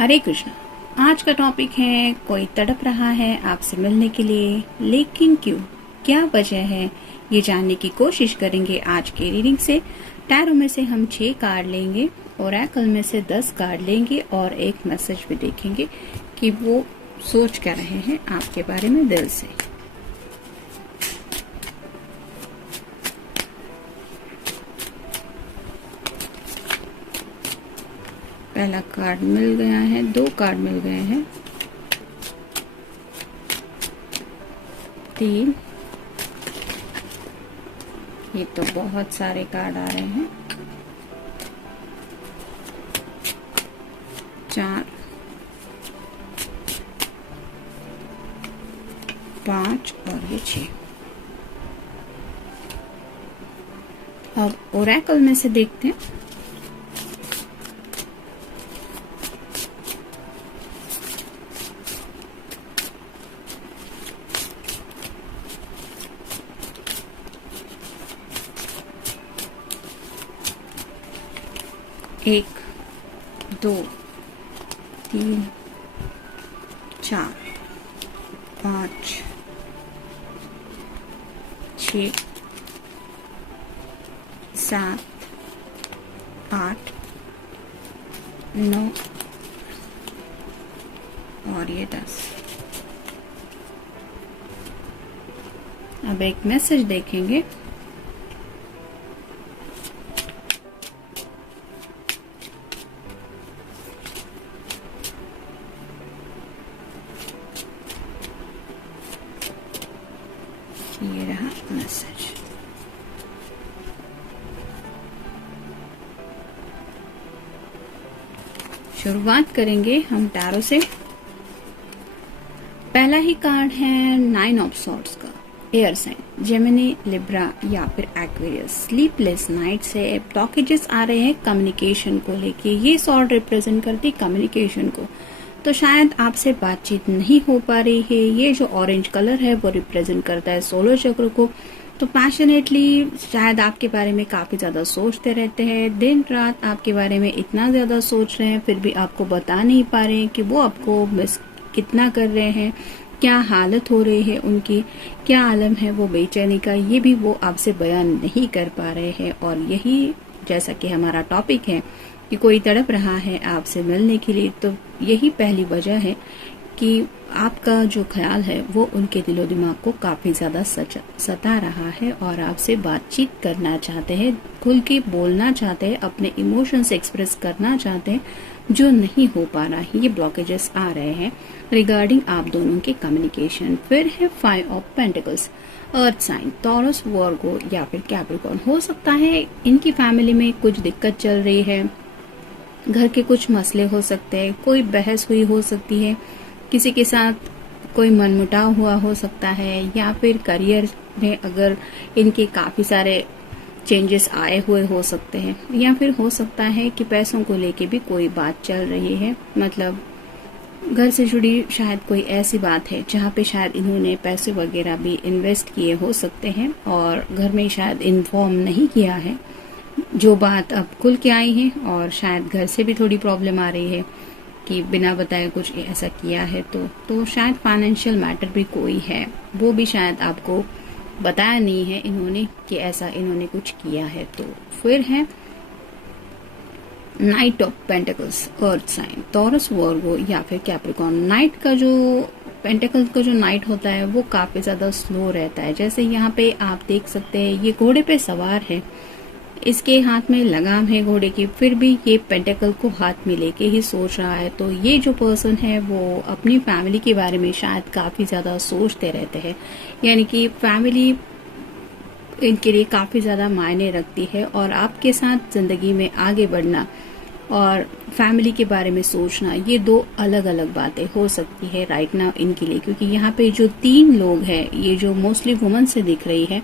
हरे कृष्णा। आज का टॉपिक है कोई तड़प रहा है आपसे मिलने के लिए, लेकिन क्यों, क्या वजह है, ये जानने की कोशिश करेंगे आज के रीडिंग से। टैरो में से हम 6 कार्ड लेंगे, ओरेकल में से 10 कार्ड लेंगे और एक मैसेज भी देखेंगे कि वो सोच कर रहे हैं आपके बारे में दिल से। पहला कार्ड मिल गया है, 2 कार्ड मिल गए हैं, 3, ये तो बहुत सारे कार्ड आ रहे हैं, 4, 5 और ये 6। अब ओरेकल में से देखते हैं। एक, 2, 3, 4, 5, 6, 7, 8, 9 और ये 10। अब एक मैसेज देखेंगे। ये रहा मैसेज। शुरुआत करेंगे हम टैरो से। पहला ही कार्ड है 9 ऑफ सॉर्ड्स का। एयर साइन, जेमिनी, लिब्रा या फिर एक्वेरियस। स्लीपलेस नाइट से ब्लॉकेजेस आ रहे हैं कम्युनिकेशन को लेके। ये सॉर्ड रिप्रेजेंट करती कम्युनिकेशन को, तो शायद आपसे बातचीत नहीं हो पा रही है। ये जो ऑरेंज कलर है वो रिप्रेजेंट करता है सोलर चक्र को। तो पैशनेटली शायद आपके बारे में काफी ज्यादा सोचते रहते हैं, दिन रात आपके बारे में इतना ज्यादा सोच रहे हैं, फिर भी आपको बता नहीं पा रहे हैं कि वो आपको मिस कितना कर रहे हैं, क्या हालत हो रही है उनकी, क्या आलम है वो बेचैनी का, ये भी वो आपसे बयान नहीं कर पा रहे हैं। और यही जैसा कि हमारा टॉपिक है कि कोई तड़प रहा है आपसे मिलने के लिए, तो यही पहली वजह है कि आपका जो ख्याल है वो उनके दिलो दिमाग को काफी ज्यादा सता रहा है और आपसे बातचीत करना चाहते हैं, खुल के बोलना चाहते हैं, अपने इमोशंस एक्सप्रेस करना चाहते हैं, जो नहीं हो पा रहा है। ये ब्लॉकेजेस आ रहे हैं रिगार्डिंग आप दोनों के कम्युनिकेशन। फिर है 5 of pentacles, earth sign, Taurus, Virgo या फिर कैप्रिकॉर्न। हो सकता है इनकी फैमिली में कुछ दिक्कत चल रही है, घर के कुछ मसले हो सकते हैं, कोई बहस हुई हो सकती है, किसी के साथ कोई मनमुटाव हुआ हो सकता है, या फिर करियर में अगर इनके काफी सारे चेंजेस आए हुए हो सकते हैं, या फिर हो सकता है कि पैसों को लेके भी कोई बात चल रही है। मतलब घर से जुड़ी शायद कोई ऐसी बात है जहाँ पे शायद इन्होंने पैसे वगैरह भी इन्वेस्ट किए हो सकते हैं और घर में शायद इन्फॉर्म नहीं किया है, जो बात अब खुल के आई है। और शायद घर से भी थोड़ी प्रॉब्लम आ रही है कि बिना बताए कुछ ऐसा किया है, तो शायद फाइनेंशियल मैटर भी कोई है, वो भी शायद आपको बताया नहीं है इन्होंने कि ऐसा इन्होंने कुछ किया है। तो फिर है knight of pentacles, earth sign, Taurus, Virgo या फिर कैप्रिकॉर्न। नाइट का जो पेंटिकल्स का जो नाइट होता है वो काफी ज्यादा स्लो रहता है। जैसे यहाँ पे आप देख सकते हैं ये घोड़े पे सवार है, इसके हाथ में लगाम है घोड़े की, फिर भी ये पेंटिकल को हाथ में लेके ही सोच रहा है। तो ये जो पर्सन है वो अपनी फैमिली के बारे में शायद काफी ज्यादा सोचते रहते हैं, यानी कि फैमिली इनके लिए काफी ज्यादा मायने रखती है। और आपके साथ जिंदगी में आगे बढ़ना और फैमिली के बारे में सोचना, ये 2 अलग अलग बातें हो सकती है राइट नाउ इनके लिए। क्योंकि यहाँ पे जो 3 लोग हैं, ये जो मोस्टली वुमन से दिख रही है,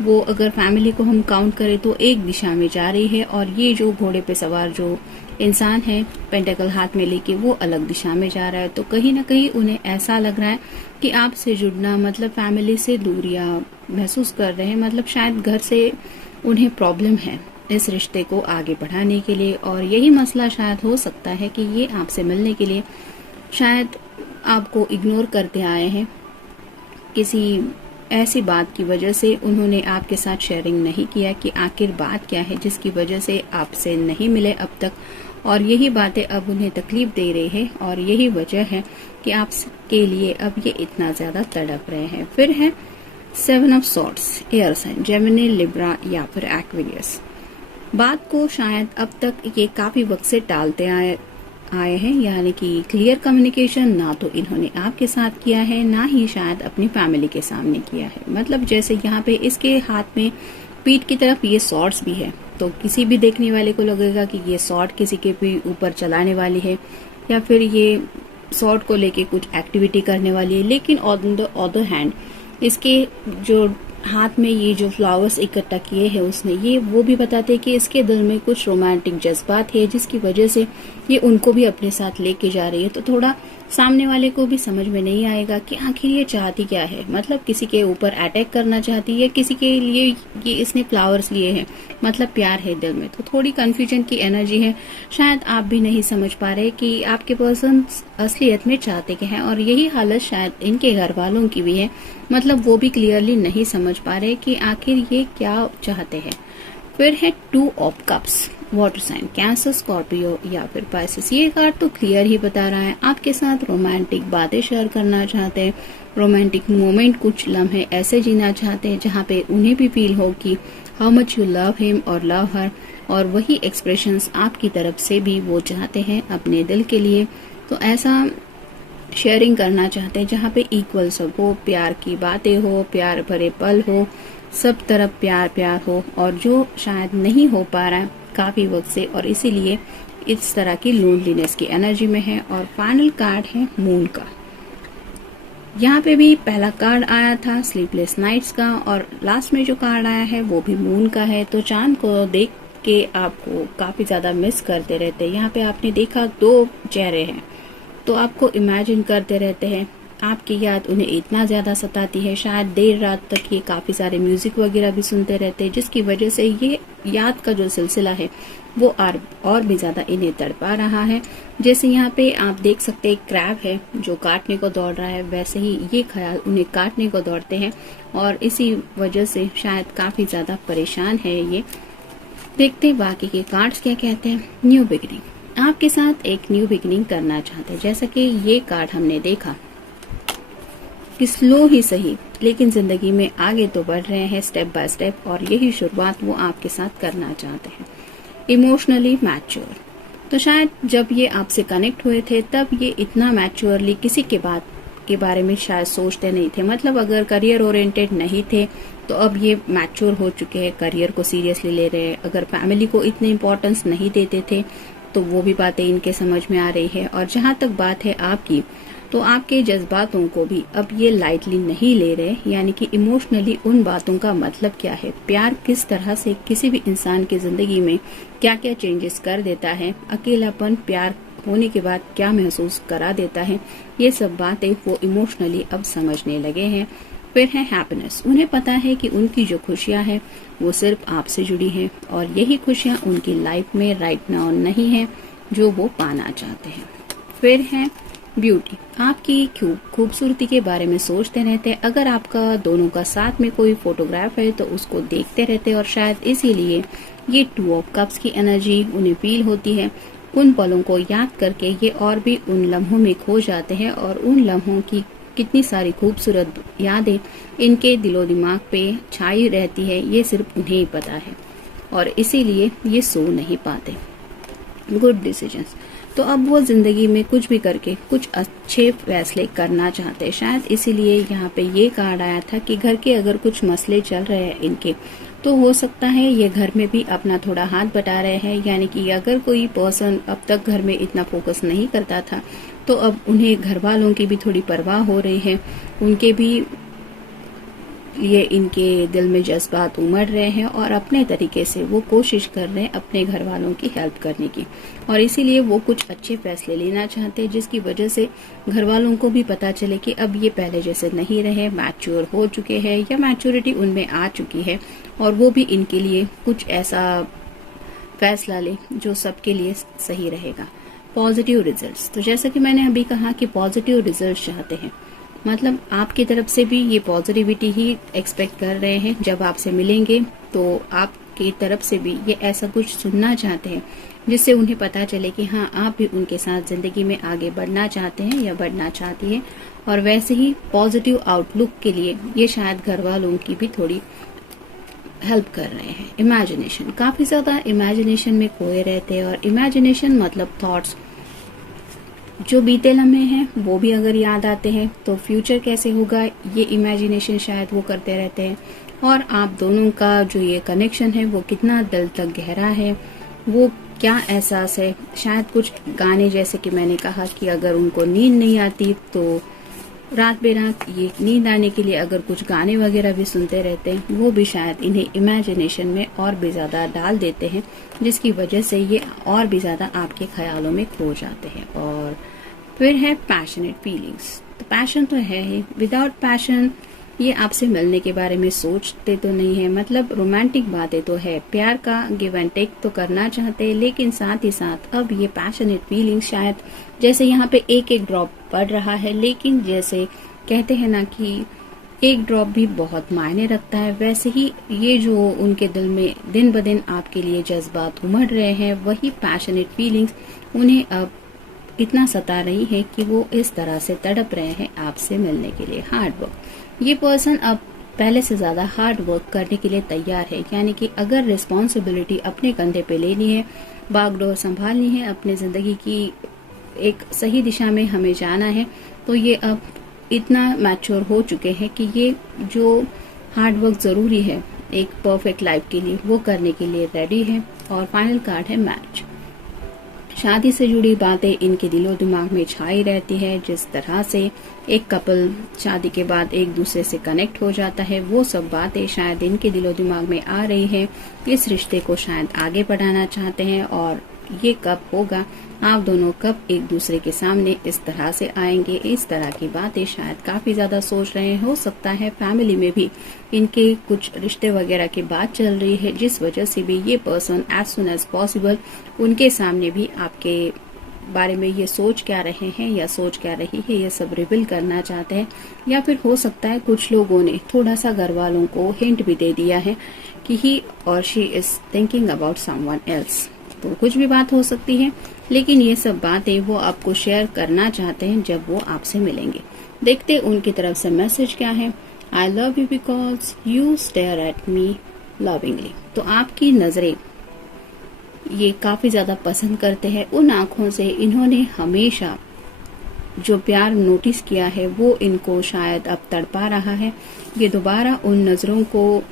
वो अगर फैमिली को हम काउंट करें तो एक दिशा में जा रही है, और ये जो घोड़े पे सवार जो इंसान है पेंटिकल हाथ में लेके, वो अलग दिशा में जा रहा है। तो कहीं ना कहीं उन्हें ऐसा लग रहा है कि आपसे जुड़ना मतलब फैमिली से दूरियां महसूस कर रहे हैं, मतलब शायद घर से उन्हें प्रॉब्लम है इस रिश्ते को आगे बढ़ाने के लिए। और यही मसला शायद हो सकता है कि ये आपसे मिलने के लिए शायद आपको इग्नोर करते आए हैं। किसी ऐसी बात की वजह से उन्होंने आपके साथ शेयरिंग नहीं किया कि आखिर बात क्या है जिसकी वजह से आपसे नहीं मिले अब तक, और यही बातें अब उन्हें तकलीफ दे रही है और यही वजह है कि आपके लिए अब ये इतना ज्यादा तड़प रहे हैं। फिर है 7 of swords, air sign, Gemini, Libra या फिर एक्वेरियस। बात को शायद अब तक ये काफी वक्त से टालते आए हैं, यानी कि क्लियर कम्युनिकेशन ना तो इन्होंने आपके साथ किया है, ना ही शायद अपनी फैमिली के सामने किया है। मतलब जैसे यहाँ पे इसके हाथ में पीठ की तरफ ये सॉर्ड्स भी है, तो किसी भी देखने वाले को लगेगा कि ये सॉर्ड किसी के भी ऊपर चलाने वाली है या फिर ये सॉर्ड को लेके कुछ एक्टिविटी करने वाली है। लेकिन ऑन द अदर हैंड इसके जो हाथ में ये जो फ्लावर्स इकट्ठा किए हैं उसने, ये वो भी बताते हैं कि इसके दिल में कुछ रोमांटिक जज्बात है जिसकी वजह से ये उनको भी अपने साथ लेके जा रही है। तो थोड़ा सामने वाले को भी समझ में नहीं आएगा कि आखिर ये चाहती क्या है। मतलब किसी के ऊपर अटैक करना चाहती है, किसी के लिए ये इसने फ्लावर्स लिए हैं, मतलब प्यार है दिल में। तो थोड़ी कंफ्यूजन की एनर्जी है, शायद आप भी नहीं समझ पा रहे कि आपके पर्सन असलियत में चाहते क्या है। और यही हालत शायद इनके घर वालों की भी है, मतलब वो भी क्लियरली नहीं समझ पा रहे कि आखिर ये क्या चाहते हैं। फिर है 2 of cups, water sign, Cancer, Scorpio या फिर पाइसेस। ये कार्ड तो क्लियर ही बता रहा है आपके साथ रोमांटिक बातें शेयर करना चाहते हैं, रोमांटिक मोमेंट कुछ लम्हे ऐसे जीना चाहते हैं जहाँ पे उन्हें भी फील हो कि how much you love him और लव हर, और वही एक्सप्रेशंस आपकी तरफ से भी वो चाहते हैं अपने दिल के लिए। तो ऐसा शेयरिंग करना चाहते हैं जहाँ पे इक्वल सब हो, प्यार की बातें हो, प्यार भरे पल हो, सब तरफ प्यार प्यार हो, और जो शायद नहीं हो पा रहा है काफी वक्त से, और इसीलिए इस तरह की लोनलीनेस की एनर्जी में है। और फाइनल कार्ड है मून का। यहाँ पे भी पहला कार्ड आया था स्लीपलेस नाइट्स का, और लास्ट में जो कार्ड आया है वो भी मून का है। तो चांद को देख के आपको काफी ज्यादा मिस करते रहते हैं। यहाँ पे आपने देखा 2 चेहरे हैं, तो आपको इमेजिन करते रहते हैं, आपकी याद उन्हें इतना ज्यादा सताती है, शायद देर रात तक ये काफी सारे म्यूजिक वगैरह भी सुनते रहते हैं, जिसकी वजह से ये याद का जो सिलसिला है वो और भी ज्यादा इन्हें तड़पा रहा है। जैसे यहाँ पे आप देख सकते हैं क्रैब है जो काटने को दौड़ रहा है, वैसे ही ये ख्याल उन्हें काटने को दौड़ते हैं, और इसी वजह से शायद काफी ज्यादा परेशान है ये। देखते हैं बाकी के कार्ड्स क्या कहते हैं। न्यू बिगिनिंग, आपके साथ एक न्यू बिगिनिंग करना चाहते हैं। जैसा कि ये कार्ड हमने देखा कि स्लो ही सही लेकिन जिंदगी में आगे तो बढ़ रहे हैं स्टेप बाय स्टेप, और यही शुरुआत वो आपके साथ करना चाहते हैं। इमोशनली मैच्योर, तो शायद जब ये आपसे कनेक्ट हुए थे तब ये इतना मैच्योरली किसी के बात के बारे में शायद सोचते नहीं थे। मतलब अगर करियर ओरिएंटेड नहीं थे तो अब ये मैच्योर हो चुके हैं, करियर को सीरियसली ले रहे हैं। अगर फैमिली को इतनी इम्पोर्टेंस नहीं देते थे तो वो भी बातें इनके समझ में आ रही है। और जहाँ तक बात है आपकी, तो आपके जज्बातों को भी अब ये लाइटली नहीं ले रहे, यानी कि इमोशनली उन बातों का मतलब क्या है, प्यार किस तरह से किसी भी इंसान की जिंदगी में क्या क्या चेंजेस कर देता है, अकेलापन प्यार होने के बाद क्या महसूस करा देता है, ये सब बातें वो इमोशनली अब समझने लगे हैं। फिर है हैप्पीनेस, उन्हें पता है कि उनकी जो खुशियां हैं वो सिर्फ आपसे जुड़ी हैं, और यही खुशियां उनकी लाइफ में राइट नाउ नहीं है जो वो पाना चाहते हैं। फिर है ब्यूटी, आपकी खूबसूरती के बारे में सोचते रहते हैं। अगर आपका दोनों का साथ में कोई फोटोग्राफ है तो उसको देखते रहते हैं, और शायद इसीलिए ये 2 ऑफ कप्स की एनर्जी उन्हें फील होती है। उन पलों को याद करके ये और भी उन लम्हों में खो जाते हैं, और उन लम्हों की कितनी सारी खूबसूरत यादें इनके दिलो दिमाग पे छाई रहती है ये सिर्फ उन्हें ही पता है, और इसीलिए ये सो नहीं पाते। गुड डिसीजंस, तो अब वो जिंदगी में कुछ भी करके कुछ अच्छे फैसले करना चाहते हैं। शायद इसीलिए यहाँ पे ये कार्ड आया था कि घर के अगर कुछ मसले चल रहे हैं इनके, तो हो सकता है ये घर में भी अपना थोड़ा हाथ बटा रहे हैं। यानी कि अगर कोई पर्सन अब तक घर में इतना फोकस नहीं करता था तो अब उन्हें घर वालों की भी थोड़ी परवाह हो रही है, उनके भी ये इनके दिल में जज्बात उमड़ रहे हैं, और अपने तरीके से वो कोशिश कर रहे हैं अपने घर वालों की हेल्प करने की, और इसीलिए वो कुछ अच्छे फैसले लेना चाहते हैं, जिसकी वजह से घर वालों को भी पता चले कि अब ये पहले जैसे नहीं रहे, मैच्योर हो चुके हैं या मैच्योरिटी उनमें आ चुकी है, और वो भी इनके लिए कुछ ऐसा फैसला लें जो सबके लिए सही रहेगा। पॉजिटिव रिजल्ट्स, तो जैसा कि मैंने अभी कहा कि पॉजिटिव रिजल्ट्स चाहते हैं, मतलब आपकी तरफ से भी ये पॉजिटिविटी ही एक्सपेक्ट कर रहे हैं। जब आपसे मिलेंगे तो आपकी तरफ से भी ये ऐसा कुछ सुनना चाहते हैं जिससे उन्हें पता चले कि हाँ, आप भी उनके साथ जिंदगी में आगे बढ़ना चाहते हैं या बढ़ना चाहती हैं। और वैसे ही पॉजिटिव आउटलुक के लिए ये शायद घर वालों की भी थोड़ी हेल्प कर रहे हैं। इमेजिनेशन, काफी ज्यादा इमेजिनेशन में खोए रहते हैं, और इमेजिनेशन मतलब थॉट्स, जो बीते लम्हे हैं वो भी अगर याद आते हैं तो फ्यूचर कैसे होगा ये इमेजिनेशन शायद वो करते रहते हैं। और आप दोनों का जो ये कनेक्शन है वो कितना दिल तक गहरा है, वो क्या एहसास है। शायद कुछ गाने, जैसे कि मैंने कहा कि अगर उनको नींद नहीं आती तो रात बेरात ये नींद आने के लिए अगर कुछ गाने वगैरह भी सुनते रहते हैं, वो भी शायद इन्हें इमेजिनेशन में और भी ज्यादा डाल देते हैं, जिसकी वजह से ये और भी ज्यादा आपके ख्यालों में खो जाते हैं। और फिर है पैशनेट फीलिंग्स, तो पैशन तो है ही, विदाउट पैशन ये आपसे मिलने के बारे में सोचते तो नहीं है, मतलब रोमांटिक बातें तो है, प्यार का गिव एंड टेक तो करना चाहते हैं, लेकिन साथ ही साथ अब ये पैशनेट फीलिंग्स शायद, जैसे यहाँ पे एक एक ड्रॉप पड़ रहा है, लेकिन जैसे कहते हैं ना कि एक ड्रॉप भी बहुत मायने रखता है, वैसे ही ये जो उनके दिल में दिन ब दिन आपके लिए जज्बात उमड़ रहे हैं, वही पैशनेट फीलिंग्स उन्हें अब इतना सता रही है कि वो इस तरह से तड़प रहे हैं आपसे मिलने के लिए। हार्ड वर्क, ये पर्सन अब पहले से ज्यादा हार्ड वर्क करने के लिए तैयार है, यानी कि अगर रिस्पॉन्सिबिलिटी अपने कंधे पे लेनी है, बागडोर संभालनी है, अपने जिंदगी की एक सही दिशा में हमें जाना है, तो ये अब इतना मैच्योर हो चुके हैं कि ये जो हार्ड वर्क जरूरी है एक परफेक्ट लाइफ के लिए, वो करने के लिए रेडी है। और फाइनल कार्ड है मैरिज, शादी से जुड़ी बातें इनके दिलो दिमाग में छाई रहती है। जिस तरह से एक कपल शादी के बाद एक दूसरे से कनेक्ट हो जाता है, वो सब बातें शायद इनके दिलो दिमाग में आ रही है। इस रिश्ते को शायद आगे बढ़ाना चाहते हैं, और ये कब होगा, आप दोनों कब एक दूसरे के सामने इस तरह से आएंगे, इस तरह की बातें शायद काफी ज्यादा सोच रहे हैं। हो सकता है फैमिली में भी इनके कुछ रिश्ते वगैरह की बात चल रही है, जिस वजह से भी ये person as soon as possible उनके सामने भी आपके बारे में ये सोच क्या रहे हैं या सोच क्या रही है, ये सब रिवील करना चाहते हैं। या फिर हो सकता है कुछ लोगों ने थोड़ा सा घर वालों को हिंट भी दे दिया है कि ही और she is thinking about someone else, तो कुछ भी बात हो सकती है, लेकिन ये सब बातें वो आपको शेयर करना चाहते हैं जब वो आपसे मिलेंगे। देखते उनकी तरफ से मैसेज क्या है। I love you because you stare at me lovingly, तो आपकी नजरें ये काफी ज्यादा पसंद करते हैं। उन आंखों से इन्होंने हमेशा जो प्यार नोटिस किया है वो इनको शायद अब तड़पा रहा है। ये दोबारा उन नजरों को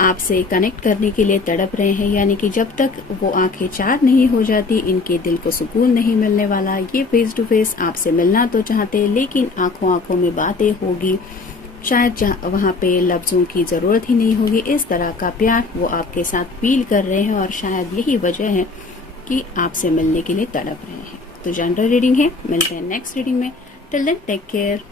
आपसे कनेक्ट करने के लिए तड़प रहे हैं, यानी कि जब तक वो आंखें चार नहीं हो जाती इनके दिल को सुकून नहीं मिलने वाला। ये फेस टू फेस आपसे मिलना तो चाहते हैं, लेकिन आंखों आंखों में बातें होगी, शायद वहाँ पे लफ्जों की जरूरत ही नहीं होगी। इस तरह का प्यार वो आपके साथ फील कर रहे हैं, और शायद यही वजह है कि आपसे मिलने के लिए तड़प रहे हैं। तो जनरल रीडिंग है, मिलते हैं नेक्स्ट रीडिंग में। Till then take care.